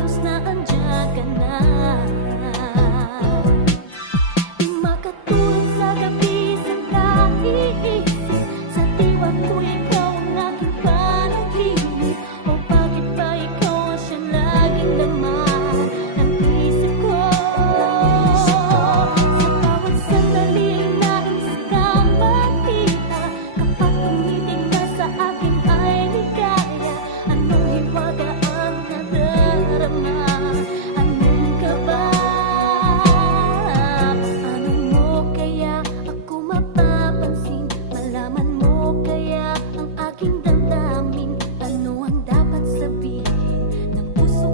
halos na andyan ka na. Di makatulog sa gabi sa kaiisip, sa diwa ko ikaw ang aking panaginip. O bakit ba ikaw ang siyang laging laman ng isip ko? Sa bawat sandaling nais kang makita, kapag tumitig ka sa akin ay ligaya. Anong hiwaga ang nadarama? Anong kaba? Ano mo kaya ako mapapansin? Malaman mo kaya ang aking damdamin? Ano ang dapat sabihin ng puso